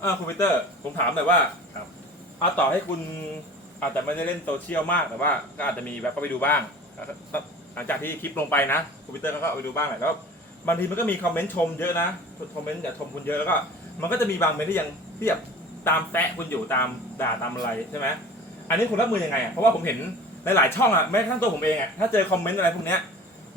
เออคุณปีเตอร์ ผมถามหน่อยว่าครับ เอาต่อให้คุณอาจจะไม่ได้เล่นโซเชียลมากแต่ว่า ก็อาจจะมีแบบก็ไปดูบ้าง หลังจากที่คลิปลงไปนะคุณปีเตอร์ก็ไปดูบ้างแหละแล้วบางทีมันก็มีคอมเมนต์ชมเยอะนะคอมเมนต์อยากชมคุณเยอะแล้วก็ มันก็จะมีบางเมนต์ที่ยังที่แบบตามแซะคุณอยู่ตามด่าตามอะไรใช่ไหมอันนี้คุณรับมือยังไงอะเพราะว่าผมเห็นหลายๆช่องอะแม้กระทั่งตัวผมเองอะถ้าเจอคอมเมนต์อะไรพวกเนี้ย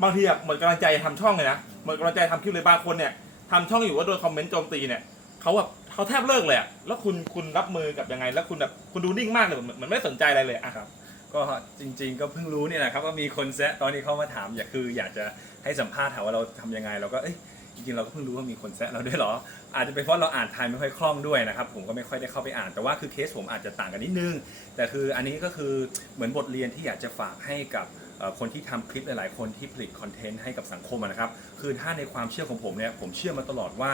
บางทีอะหมดกำลังใจทำช่องเลยนะหมดกำลังใจทำคลิปเลยบางคนเนี่ยทำช่องอยู่ว่าโดนคอมเมนต์โจมตีเนี่ย เขาแบบเขาแทบเลิกเลยอะแล้วคุณคุณรับมือกับยังไง แล้วคุณแบบคุณดูนิ่งมากเลยเหมือนเหมือนไม่สนใจอะไรเลยอะครับ ก็จริง ๆ ก็เพิ่งรู้เนี่ยแหละครับว่ามีคนแซะตอนนี้เขามาถามอยากคืออยากจะให้สัมภาษณ์ถามว่าเราทำยังไงเราก็เอ้ยจริงๆเราก็เพิ่งรู้ว่ามีคนแซะเราด้วยเหรอ อาจจะเป็นเพราะเราอ่านไทยไม่ค่อยคล่องด้วยนะครับ ผมก็ไม่ค่อยได้เข้าไปอ่าน แต่ว่าคือเคสผมอาจจะต่างกันนิดนึง แต่คืออันนี้ก็คือเหมือนบทเรียนที่อยากจะฝากให้กับ คนที่ทำคลิปหลายๆ คนที่ผลิตคอนเทนต์ให้กับสังคมนะครับ คือถ้าในความเชื่อของผมเนี่ยผมเชื่อมาตลอดว่า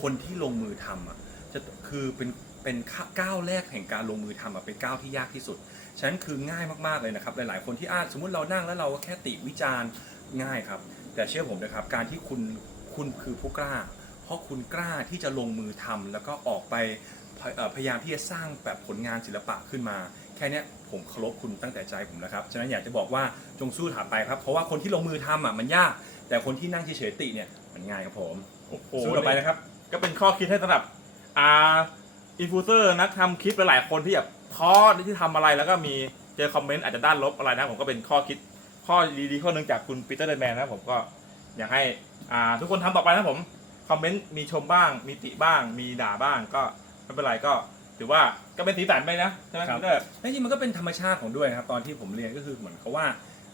คนที่ลงมือทำอะจะคือเป็นเป็นก้าวแรกแห่งการลงมือทำอะเป็นก้าวที่ยากที่สุด ฉะนั้นคือง่ายมากๆเลยนะครับ หลายๆ คนที่อาสมมติเรานั่งแล้วเราก็แค่ติวิจารณ์ง่ายครับ แต่เชื่อผมนะครับการที่คุณคุณคือผู้กล้า ราะคุณกล้าที่จะลงมือทำแล้วก็ออกไปพยเอ่อพยายามที่จะสร้างแบบผลงานศิลปะขึ้นมา แค่เนี้ยผมเคารพคุณตั้งแต่ใจผมแล้วครับฉะนั้นอยากจะบอกว่าจงสู้ถามไปครับเพราะว่าคนที่ลงมือทำอะมันยาก แต่คนที่นั่งเฉยๆติเนี่ยมันง่ายครับผมโอ้โหสู้ต่อไปนะครับ ก็เป็นข้อคิดให้สำหรับอ่าอินฟูเซอร์นักทำคลิปหลายๆคนที่แบบท้อที่ทำอะไรแล้วก็มีเจอคอมเมนต์อาจจะด้านลบอะไรนะผมก็เป็นข้อคิดข้อดีๆข้อหนึ่งจากคุณปีเตอร์เดนแมนนะผมก็อยากให้อ่าทุกคนทำต่อไปนะผม คอมเมนต์มีชมบ้าง มีติบ้าง มีด่าบ้างก็ไม่เป็นไรก็ถือว่าก็เป็นสีสันไปนะใช่ไหมครับปีเตอร์ และจริงๆมันก็เป็นธรรมชาติของด้วยนะครับ ตอนที่ผมเรียนก็คือเหมือนกับว่า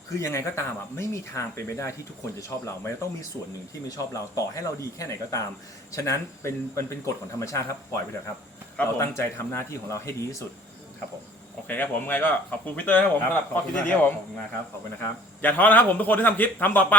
คือยังไงก็ตามอะไม่มีทางเป็นไปได้ที่ทุกคนจะชอบเรามันจะต้องมีส่วนหนึ่งที่ไม่ชอบเราต่อให้เราดีแค่ไหนก็ตาม ฉะนั้นเป็นมันเป็นกฎของธรรมชาติครับปล่อยไปเถอะครับครับเราผม ตั้งใจทำหน้าที่ของเราให้ดีที่สุดครับผมโอเคครับผมไงก็ขอบคุณปีเตอร์ครับผมสำหรับข้อคิดดีๆครับผม ขอบคุณมากครับขอบคุณนะครับ อย่าท้อนะครับผมทุกคนที่ทำคลิปทำต่อไป